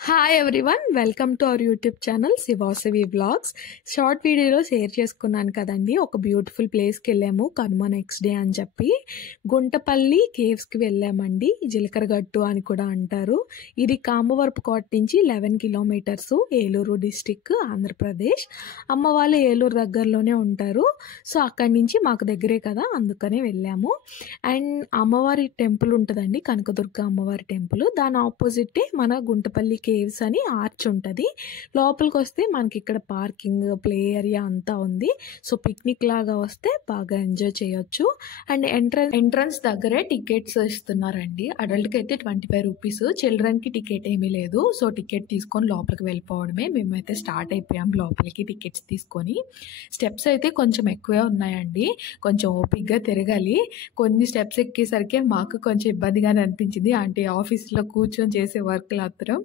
Hi everyone, welcome to our YouTube channel Shivasavi vlogs. Short వీడియోలో share చేసుకున్నాను కదండి, ఒక బ్యూటిఫుల్ ప్లేస్కి వెళ్ళాము కనుమ నెక్స్ట్ డే అని చెప్పి. గుంటపల్లి కేవ్స్కి వెళ్ళామండి. జీలకర్రగట్టు అని కూడా అంటారు. ఇది కామవరపు కోట నుంచి 11 కిలోమీటర్స్, ఏలూరు డిస్టిక్, ఆంధ్రప్రదేశ్. అమ్మ వాళ్ళు ఏలూరు దగ్గరలోనే ఉంటారు. సో అక్కడి నుంచి మాకు దగ్గరే కదా, అందుకనే వెళ్ళాము. అండ్ అమ్మవారి టెంపుల్ ఉంటుందండి, కనకదుర్గ అమ్మవారి టెంపుల్. దాని ఆపోజిటే మన గుంటపల్లి కేవ్స్ అని ఆర్చ్ ఉంటుంది. లోపలికి వస్తే మనకి ఇక్కడ పార్కింగ్, ప్లే ఏరియా అంతా ఉంది. సో పిక్నిక్ లాగా వస్తే బాగా ఎంజాయ్ చేయొచ్చు. అండ్ ఎంట్రన్స్ దగ్గరే టికెట్స్ ఇస్తున్నారండి. అడల్ట్కి అయితే 25 రూపీస్, చిల్డ్రన్కి టికెట్ ఏమీ లేదు. సో టికెట్ తీసుకొని లోపలికి వెళ్ళిపోవడమే. మేమైతే స్టార్ట్ అయిపోయాం లోపలికి టికెట్స్ తీసుకొని. స్టెప్స్ అయితే కొంచెం ఎక్కువే ఉన్నాయండి, కొంచెం ఓపిక్గా తిరగాలి. కొన్ని స్టెప్స్ ఎక్కేసరికి మాకు కొంచెం ఇబ్బందిగానే అనిపించింది. అంటే ఆఫీస్లో కూర్చొని చేసే వర్క్లు మాత్రం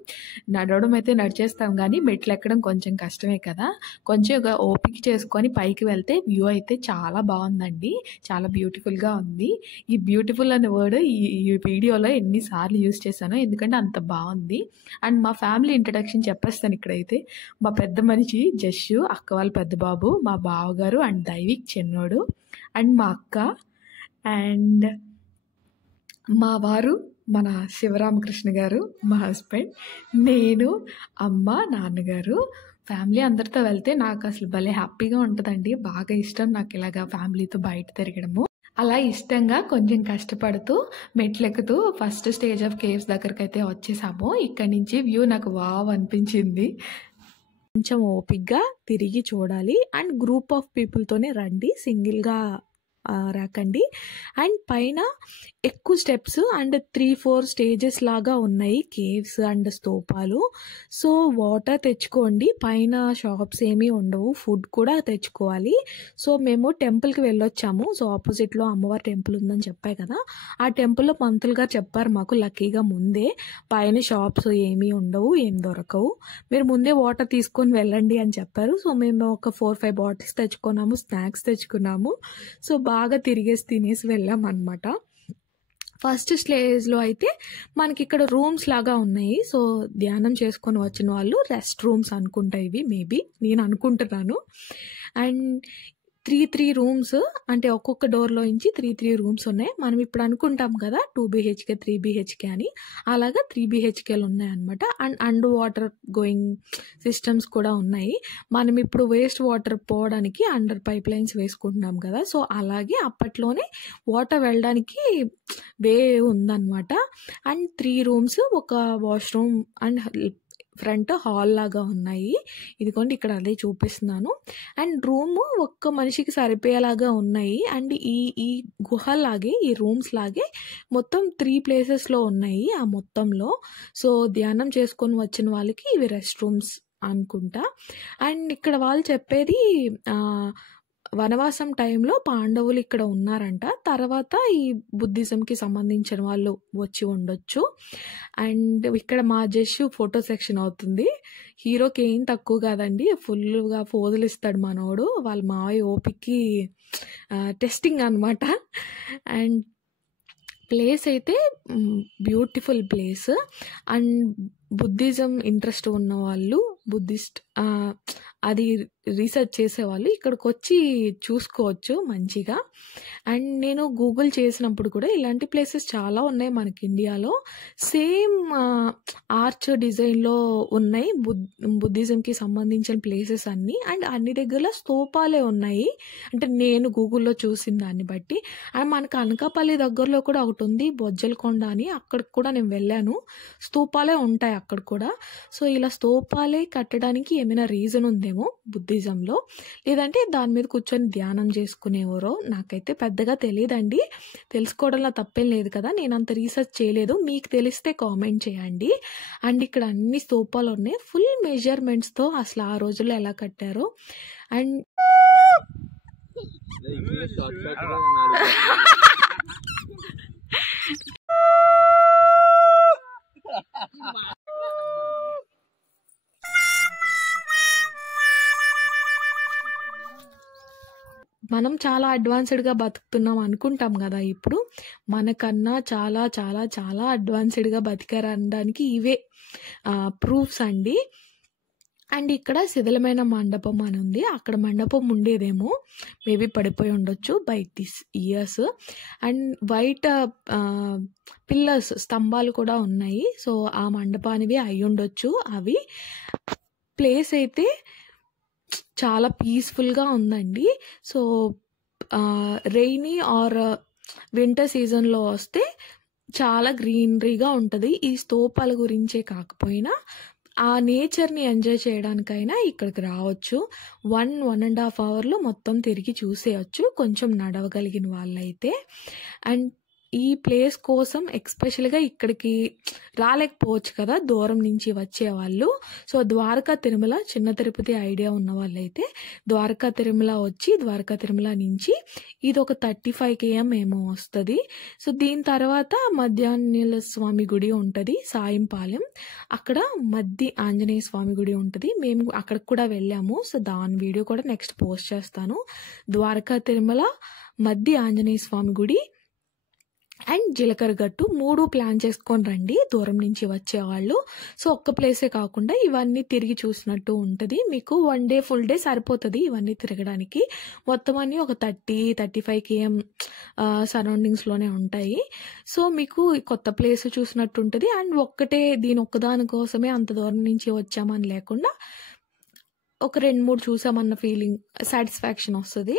నడవడం అయితే నడిచేస్తాం, కానీ మెట్లు ఎక్కడం కొంచెం కష్టమే కదా. కొంచెం ఓపిక చేసుకొని పైకి వెళ్తే వ్యూ అయితే చాలా బాగుందండి, చాలా బ్యూటిఫుల్గా ఉంది. ఈ బ్యూటిఫుల్ అనే వర్డ్ ఈ వీడియోలో ఎన్నిసార్లు యూజ్ చేశానో, ఎందుకంటే అంత బాగుంది. అండ్ మా ఫ్యామిలీ ఇంట్రడక్షన్ చెప్పేస్తాను ఇక్కడైతే. మా పెద్ద మనిషి జస్సు, అక్క వాళ్ళ పెద్ద బాబు, మా బావగారు అండ్ దైవిక్ చిన్నోడు, అండ్ మా అక్క, అండ్ మా వారు మన శివరామకృష్ణ గారు, మా హస్బెండ్, నేను, అమ్మ, నాన్నగారు. ఫ్యామిలీ అందరితో వెళ్తే నాకు అసలు భలే హ్యాపీగా ఉంటుందండి. బాగా ఇష్టం నాకు ఇలాగా ఫ్యామిలీతో బయట తిరగడము. అలా ఇష్టంగా కొంచెం కష్టపడుతూ మెట్లెక్కుతూ ఫస్ట్ స్టేజ్ ఆఫ్ కేవ్స్ దగ్గరికి అయితే వచ్చేసాము. ఇక్కడి నుంచి వ్యూ నాకు వావ్ అనిపించింది. కొంచెం ఓపిక్గా తిరిగి చూడాలి. అండ్ గ్రూప్ ఆఫ్ పీపుల్తోనే రండి, సింగిల్గా రాకండి. అండ్ పైన ఎక్కువ స్టెప్స్ అండ్ 3-4 స్టేజెస్ లాగా ఉన్నాయి, కేవ్స్ అండ్ స్తూపాలు. సో వాటర్ తెచ్చుకోండి, పైన షాప్స్ ఏమీ ఉండవు, ఫుడ్ కూడా తెచ్చుకోవాలి. సో మేము టెంపుల్కి వెళ్ళొచ్చాము. సో ఆపోజిట్లో అమ్మవారి టెంపుల్ ఉందని చెప్పాయి కదా, ఆ టెంపుల్లో పంతులు గారు చెప్పారు మాకు లక్కీగా ముందే, పైన షాప్స్ ఏమీ ఉండవు, ఏం దొరకవు, మీరు ముందే వాటర్ తీసుకొని వెళ్ళండి అని చెప్పారు. సో మేము ఒక 4-5 బాటిల్స్ తెచ్చుకున్నాము, స్నాక్స్ తెచ్చుకున్నాము. సో బాగా తిరిగేసి తినేసి వెళ్ళాం అనమాట. ఫస్ట్ స్టేజ్లో అయితే మనకి ఇక్కడ రూమ్స్ లాగా ఉన్నాయి. సో ధ్యానం చేసుకొని వచ్చిన వాళ్ళు రెస్ట్ రూమ్స్ అనుకుంటా ఇవి, మేబీ నేను అనుకుంటున్నాను. అండ్ 3 రూమ్స్, అంటే ఒక్కొక్క డోర్లో నుంచి 3 రూమ్స్ ఉన్నాయి. మనం ఇప్పుడు అనుకుంటాం కదా 2 BHK 3 BHK అని, అలాగా 3 BHKలు ఉన్నాయన్నమాట. And under water going systems కూడా ఉన్నాయి. మనం ఇప్పుడు వేస్ట్ వాటర్ పోవడానికి అండర్ పైప్ లైన్స్ వేసుకుంటున్నాం కదా, సో అలాగే అప్పట్లోనే వాటర్ వెళ్ళడానికి వే ఉందన్నమాట. అండ్ 3 రూమ్స్, ఒక వాష్రూమ్ అండ్ ఫ్రంట్ హాల్ లాగా ఉన్నాయి. ఇదిగోండి ఇక్కడ అదే చూపిస్తున్నాను. అండ్ రూమ్ ఒక్క మనిషికి సరిపోయేలాగా ఉన్నాయి. అండ్ ఈ గుహలాగే, ఈ రూమ్స్ లాగే మొత్తం 3 ప్లేసెస్లో ఉన్నాయి ఆ మొత్తంలో. సో ధ్యానం చేసుకొని వచ్చిన వాళ్ళకి ఇవి రెస్ట్ రూమ్స్ అనుకుంటా. అండ్ ఇక్కడ వాళ్ళు చెప్పేది వనవాసం టైంలో పాండవులు ఇక్కడ ఉన్నారంట, తర్వాత ఈ బుద్ధిజంకి సంబంధించిన వాళ్ళు వచ్చి ఉండొచ్చు. అండ్ ఇక్కడ మా జస్సు ఫోటో సెక్షన్ అవుతుంది. హీరోకి ఏం తక్కువ కాదండి, ఫుల్గా ఫోజులు ఇస్తాడు మనోడు. వాళ్ళ మావయ్య ఓపిక్కి టెస్టింగ్ అనమాట. అండ్ ప్లేస్ అయితే beautiful place. And Buddhism interest ఉన్న వాళ్ళు, బుద్ధిస్ట్ అది రీసెర్చ్ చేసేవాళ్ళు ఇక్కడికి వచ్చి చూసుకోవచ్చు మంచిగా. అండ్ నేను గూగుల్ చేసినప్పుడు కూడా ఇలాంటి ప్లేసెస్ చాలా ఉన్నాయి మనకి ఇండియాలో, సేమ్ ఆర్చ్ డిజైన్లో ఉన్నాయి బుద్ధిజంకి సంబంధించిన ప్లేసెస్ అన్నీ. అండ్ అన్ని దగ్గరలో స్తూపాలే ఉన్నాయి, అంటే నేను గూగుల్లో చూసిన దాన్ని బట్టి. అండ్ మనకు అనకాపల్లి దగ్గరలో కూడా ఒకటి ఉంది, బొజ్జలకొండ అని, అక్కడికి కూడా నేను వెళ్ళాను. స్తూపాలే ఉంటాయి అక్కడ కూడా. సో ఇలా స్తూపాలే కట్టడానికి ఏమైనా రీజన్ ఉందేమో బుద్ధిజంలో, లేదంటే దాని మీద కూర్చొని ధ్యానం చేసుకునేవారో నాకైతే పెద్దగా తెలియదండి. తెలుసుకోవడంలో తప్పేం లేదు కదా, నేను అంత రీసెర్చ్ చేయలేదు. మీకు తెలిస్తే కామెంట్ చేయండి. అండ్ ఇక్కడ అన్ని స్తూపాలు ఉన్నాయి, ఫుల్ మెజర్మెంట్స్తో అసలు ఆ రోజుల్లో ఎలా కట్టారో. అండ్ మనం చాలా అడ్వాన్స్డ్‌గా బతుకుతున్నాం అనుకుంటాం గదా! ఇప్పుడు. మనకన్నా చాలా చాలా చాలా అడ్వాన్స్డ్‌గా బతికారనడానికి ఇవే ప్రూఫ్స్ అండి. అండ్ ఇక్కడ శిథిలమైన మండపం అని ఉంది. అక్కడ మండపం ఉండేదేమో. మేబీ పడిపోయి ఉండొచ్చు by this years. And white pillars స్తంభాలు కూడా ఉన్నాయి. సో, ఆ మండపానివే అయ్యుండొచ్చు అవి. ప్లేస్ అయితే చాలా పీస్‌ఫుల్‌గా ఉందండి. సో, రెయినీ ఆర్ వింటర్ సీజన్‌లో వస్తే చాలా గ్రీనరీగా ఉంటది. ఈ స్తూపాల గురించే కాకపోయినా ఆ నేచర్‌ని ఎంజాయ్ చేయడానికైనా ఇక్కడికి రావచ్చు. 1.5 అవర్‌లో మొత్తం తిరిగి చూసేయొచ్చు కొంచెం నడవగలిగిన వాళ్ళైతే. అండ్ ఈ ప్లేస్ కోసం ఎస్పెషల్‌గా ఇక్కడికి రాలేకపోవచ్చు కదా! దూరం నుంచి వచ్చేవాళ్ళు. సో, ద్వారకా తిరుమల, చిన్న తిరుపతి ఐడియా ఉన్నవాళ్ళైతే ద్వారకా తిరుమల వచ్చి, ద్వారకా తిరుమల నుంచి ఇదొక 35 KM ఏమో వస్తది. సో, దీని తర్వాత మధ్యాంజనేయ స్వామి గుడి ఉంటది సాయంపాలెం. అక్కడ మద్ది ఆంజనేయ స్వామి గుడి ఉంటది. మేము అక్కడికి కూడా వెళ్ళాము. సో, దాని వీడియో కూడా నెక్స్ట్ పోస్ట్ చేస్తాను. ద్వారకా తిరుమల, మద్ది ఆంజనేయ స్వామి గుడి అండ్ జీలకర్ర గట్టు 3 ప్లాన్ చేసుకొని రండి దూరం నుంచి వచ్చేవాళ్ళు. సో, ఒక్క ప్లేసే కాకుండా ఇవన్నీ తిరిగి చూసినట్టు ఉంటది. మీకు 1 డే ఫుల్ డే సరిపోతది ఇవన్నీ తిరగడానికి. మొత్తం అన్నీ ఒక 35 KM సరౌండింగ్స్‌లోనే ఉంటాయి. సో, మీకు కొత్త ప్లేస్ చూసినట్టు ఉంటది. అండ్ దీని ఒక్కదాని కోసమే అంత దూరం నుంచి వచ్చామని లేకుండా ఒక 2, 3 చూసామన్న ఫీలింగ్ సాటిస్ఫాక్షన్ వస్తది.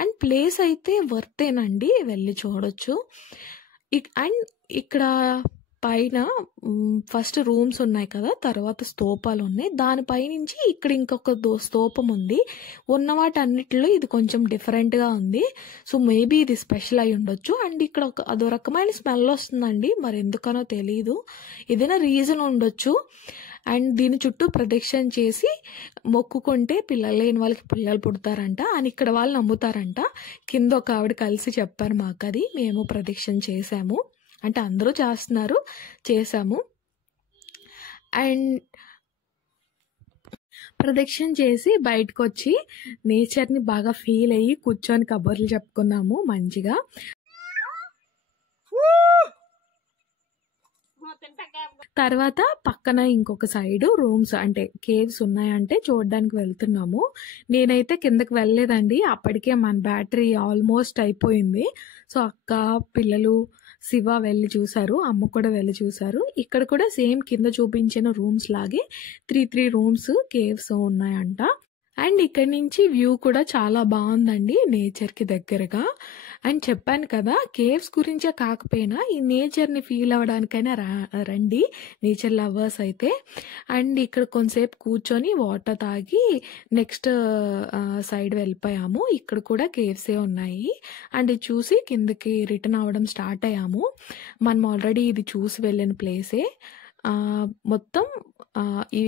అండ్ ప్లేస్ అయితే వర్తేనండి. వెళ్ళి చూడొచ్చు. అండ్ ఇక్కడ పైన ఫస్ట్ రూమ్స్ ఉన్నాయి కదా! తర్వాత స్తూపాలున్నాయి. దానిపైనుంచి ఇక్కడ ఇంకొక స్తూపం ఉంది. ఉన్న వాటన్నిటిలో ఇది కొంచెం డిఫరెంట్‌గా ఉంది. సో, మేబీ ఇది స్పెషల్ అయి ఉండొచ్చు. అండ్ ఇక్కడ అదో రకమైన స్మెల్ వస్తుందండి. మరి ఎందుకనో తెలీదు. ఏదైనా రీజన్ ఉండొచ్చు. అండ్ దీని చుట్టూ ప్రదక్షిణ చేసి మొక్కుకుంటే పిల్లలు లేని వాళ్ళకి పిల్లలు పుడతారంట అని ఇక్కడ వాళ్ళు నమ్ముతారంట. కింద ఒక ఆవిడ కలిసి చెప్పారు మాకది. మేము ప్రదక్షిణ చేశాము. అంటే అందరూ చేస్తున్నారు. చేశాము. అండ్ ప్రదక్షిణ చేసి బయటకొచ్చి నేచర్‌ని బాగా ఫీల్ అయ్యి కూర్చొని కబుర్లు చెప్పుకున్నాము మంచిగా. తర్వాత పక్కన ఇంకొక సైడు రూమ్స్ అంటే కేవ్స్ ఉన్నాయంటే చూడడానికి వెళ్తున్నాము. నేనైతే కిందకి వెళ్ళలేదండి. అప్పటికే మన బ్యాటరీ ఆల్మోస్ట్ అయిపోయింది. సో, అక్క, పిల్లలు, శివ వెళ్ళి చూసారు. అమ్మ కూడా వెళ్ళి చూసారు. ఇక్కడ కూడా సేమ్ కింద చూపించిన రూమ్స్ లాగే 3 రూమ్స్ కేవ్స్ ఉన్నాయంట. అండ్ ఇక్కడి నుంచి వ్యూ కూడా చాలా బాగుందండి నేచర్‌కి దగ్గరగా. అండ్ చెప్పాను కదా కేవ్స్ గురించే కాకపోయినా ఈ నేచర్‌ని ఫీల్ అవ్వడానికైనా రండి నేచర్ లవర్స్ అయితే. అండ్ ఇక్కడ కొంతసేపు కూర్చొని వాటర్ తాగి నెక్స్ట్ సైడ్ వెళ్ళిపోయాము. ఇక్కడ కూడా కేవ్సే ఉన్నాయి. అండ్ ఇది చూసి కిందకి రిటర్న్ అవ్వడం స్టార్ట్ అయ్యాము. మనం ఆల్రెడీ ఇది చూసి వెళ్ళిన ప్లేసే. మొత్తం ఈ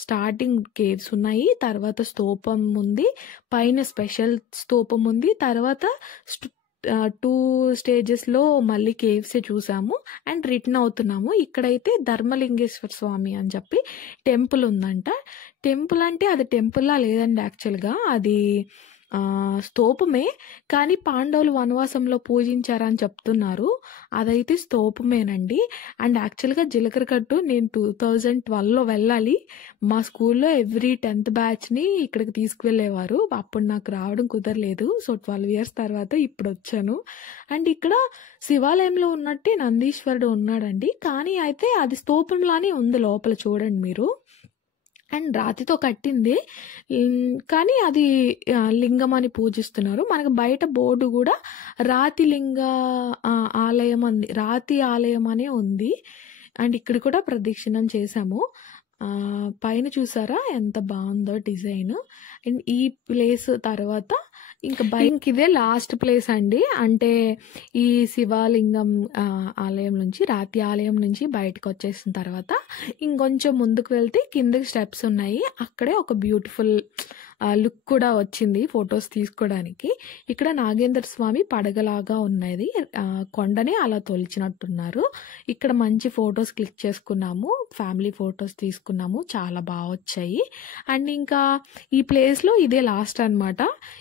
స్టార్టింగ్ కేవ్స్ ఉన్నాయి. తర్వాత స్తూపం ఉంది. పైన స్పెషల్ స్తూపం ఉంది. తర్వాత 2 స్టేజెస్‌లో మళ్ళీ కేవ్సే చూసాము. అండ్ రిటర్న్ అవుతున్నాము. ఇక్కడైతే ధర్మలింగేశ్వర స్వామి అని చెప్పి టెంపుల్ ఉందంట. టెంపుల్ అంటే అది టెంపుల్‌లా లేదండి యాక్చువల్‌గా. అది స్తూపమే. కానీ పాండవులు వనవాసంలో పూజించారని చెప్తున్నారు. అదైతే స్తూపమేనండి. అండ్ యాక్చువల్‌గా జీలకర్ర గట్టు నేను 2012లో వెళ్ళాలి. మా స్కూల్లో ఎవ్రీ 10th బ్యాచ్‌ని ఇక్కడికి తీసుకువెళ్ళేవారు. అప్పుడు నాకు రావడం కుదరలేదు. సో, 12 ఇయర్స్ తర్వాత ఇప్పుడొచ్చాను. అండ్ ఇక్కడ శివాలయంలో ఉన్నట్టే నందీశ్వరుడు ఉన్నాడండి. కానీ అయితే అది స్తూపంలానే ఉంది లోపల చూడండి మీరు. అండ్ రాతితో కట్టింది. కానీ అది లింగం అని పూజిస్తున్నారు. మనకు బయట బోర్డు కూడా రాతి ఆలయం అంది. రాతి ఆలయం అనే ఉంది. అండ్ ఇక్కడ కూడా ప్రదక్షిణం చేశాము. పైన చూసారా ఎంత బాగుందో డిజైన్. అండ్ ఈ ప్లేస్ తర్వాత ఇదే లాస్ట్ ప్లేస్ అండి. అంటే ఈ శివలింగం ఆలయం నుంచి రాతి ఆలయం నుంచి బయటకు వచ్చేసిన తర్వాత ఇంకొంచెం ముందుకు వెళ్తే కిందకి స్టెప్స్ ఉన్నాయి. అక్కడే ఒక బ్యూటిఫుల్ లుక్ కూడా వచ్చింది ఫొటోస్ తీసుకోవడానికి. ఇక్కడ నాగేంద్ర స్వామి పడగలాగా ఉన్నది. కొండని అలా తొలిచినట్టున్నారు. ఇక్కడ మంచి ఫొటోస్ క్లిక్ చేసుకున్నాము. ఫ్యామిలీ ఫొటోస్ తీసుకున్నాము. చాలా బాగా వచ్చాయి. అండ్ ఇంకా ఈ ప్లేస్లో ఇదే లాస్ట్ అనమాట.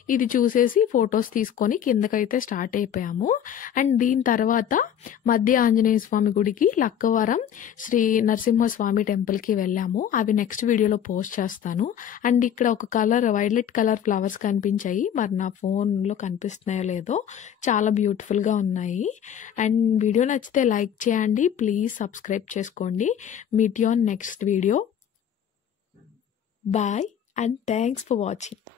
ఇది చూసేసి ఫొటోస్ తీసుకొని కిందకైతే స్టార్ట్ అయిపోయాము. అండ్ దీని తర్వాత మధ్య ఆంజనేయ స్వామి గుడికి, లక్కవరం శ్రీ నరసింహస్వామి టెంపుల్కి వెళ్ళాము. అవి నెక్స్ట్ వీడియోలో పోస్ట్ చేస్తాను. అండ్ ఇక్కడ ఒక వైలెట్ కలర్ ఫ్లవర్స్ కనిపించాయి. మరి నా ఫోన్లో కనిపిస్తున్నాయో లేదో. చాలా బ్యూటిఫుల్గా ఉన్నాయి. అండ్ వీడియో నచ్చితే లైక్ చేయండి. ప్లీజ్ సబ్స్క్రైబ్ చేసుకోండి. Meet you on next video. Bye and thanks for watching.